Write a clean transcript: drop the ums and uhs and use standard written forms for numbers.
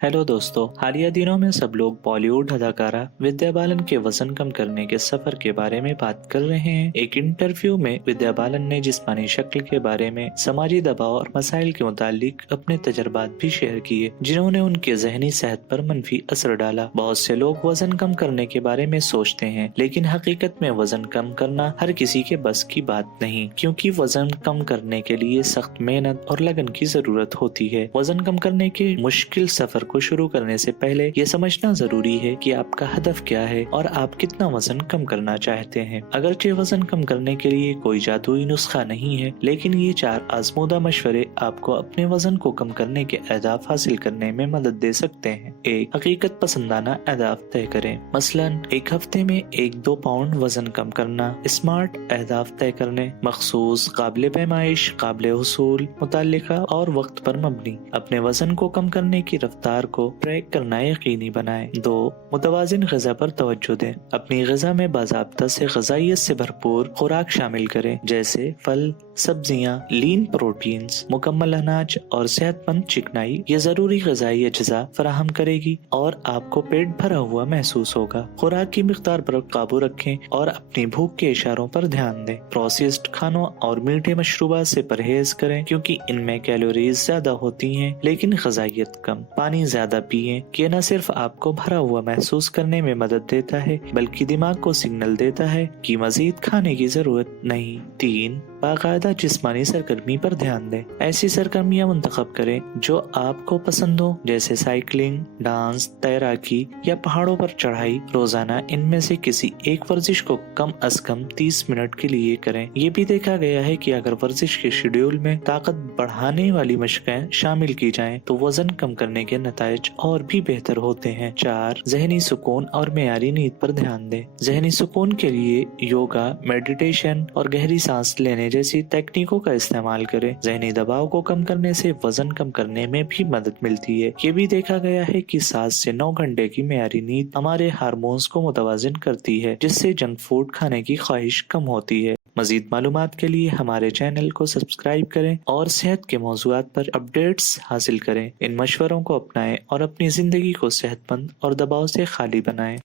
Hello दोस्तों, हालिया दिनों में सब लोग बॉलीवुड अदाकारा विद्या बालन के वजन कम करने के सफर के बारे में बात कर रहे हैं। एक इंटरव्यू में विद्या बालन ने जिस्मानी शक्ल के बारे में, समाजी दबाव और मसाइल के मुतालिक अपने तजर्बात भी शेयर किए, जिन्होंने उनके जहनी सेहत पर मनफी असर डाला। बहुत से लोग वजन कम करने के बारे में सोचते हैं, लेकिन हकीकत में वजन कम करना हर किसी के बस की बात नहीं, क्योंकि वजन कम करने के लिए सख्त मेहनत और लगन की जरूरत होती है। वजन कम करने के मुश्किल सफर को शुरू करने से पहले ये समझना जरूरी है कि आपका हदफ क्या है और आप कितना वजन कम करना चाहते हैं। अगरचे वजन कम करने के लिए कोई जादुई नुस्खा नहीं है, लेकिन ये 4 आजमूदा मशवरे आपको अपने वजन को कम करने के अहदाफ हासिल करने में मदद दे सकते हैं। 1. हकीकत पसंदाना अहदाफ तय करें। मसलन एक हफ्ते में 1-2 पाउंड वजन कम करना। स्मार्ट अहदाफ तय करने, मखसूस, काबिल पैमाइश, काबिल हुसूल, मुतल्लिका और वक्त पर मबनी। अपने वजन को कम करने की रफ्तार को ट्रैक करना यकीनी बनाएं। 2. मुतवाजिन ग़िज़ा पर तवज्जो दें। अपनी ग़िज़ा में बाज़ाब्ता से ग़िज़ाइयत से भरपूर खुराक शामिल करें, जैसे फल, सब्जियां, लीन प्रोटीन्स, मुकम्मल अनाज और सेहतमंद चिकनाई। ये जरूरी ग़िज़ाई अज्जा फराहम करेगी और आपको पेट भरा हुआ महसूस होगा। खुराक की मिक़दार पर काबू रखें और अपनी भूख के इशारों पर ध्यान दें। प्रोसेस्ड खानों और मीठे मशरूबात से परहेज करें, क्योंकि इनमें कैलोरीज ज्यादा होती हैं लेकिन ग़िज़ाइयत कम। पानी ज्यादा पिएं, कि न सिर्फ आपको भरा हुआ महसूस करने में मदद देता है, बल्कि दिमाग को सिग्नल देता है कि मजीद खाने की जरूरत नहीं। 3. बाकायदा जिस्मानी सरगर्मी पर ध्यान दें। ऐसी सरगर्मियां मुंतखब करें जो आपको पसंद हो, जैसे साइकिलिंग, डांस, तैराकी या पहाड़ों पर चढ़ाई। रोजाना इनमें से किसी एक वर्जिश को कम अज कम 30 मिनट के लिए करें। ये भी देखा गया है कि अगर वर्जिश के शेड्यूल में ताकत बढ़ाने वाली मशक़ें शामिल की जाएं, तो वजन कम करने के नताइज और भी बेहतर होते हैं। 4. जहनी सुकून और मेयारी नींद पर ध्यान दें। जहनी सुकून के लिए योगा, मेडिटेशन और गहरी सांस लेने जैसी तकनीकों का इस्तेमाल करें। जहनी दबाव को कम करने से वजन कम करने में भी मदद मिलती है। ये भी देखा गया है कि 7 से 9 घंटे की मेयारी नींद हमारे हार्मोन्स को मुतवाजिन करती है, जिससे जंक फूड खाने की ख्वाहिश कम होती है। मजीद मालूमात के लिए हमारे चैनल को सब्सक्राइब करें और सेहत के मौज़ूआत पर अपडेट्स हासिल करें। इन मशवरों को अपनाएं और अपनी जिंदगी को सेहतमंद और दबाव से खाली बनाएं।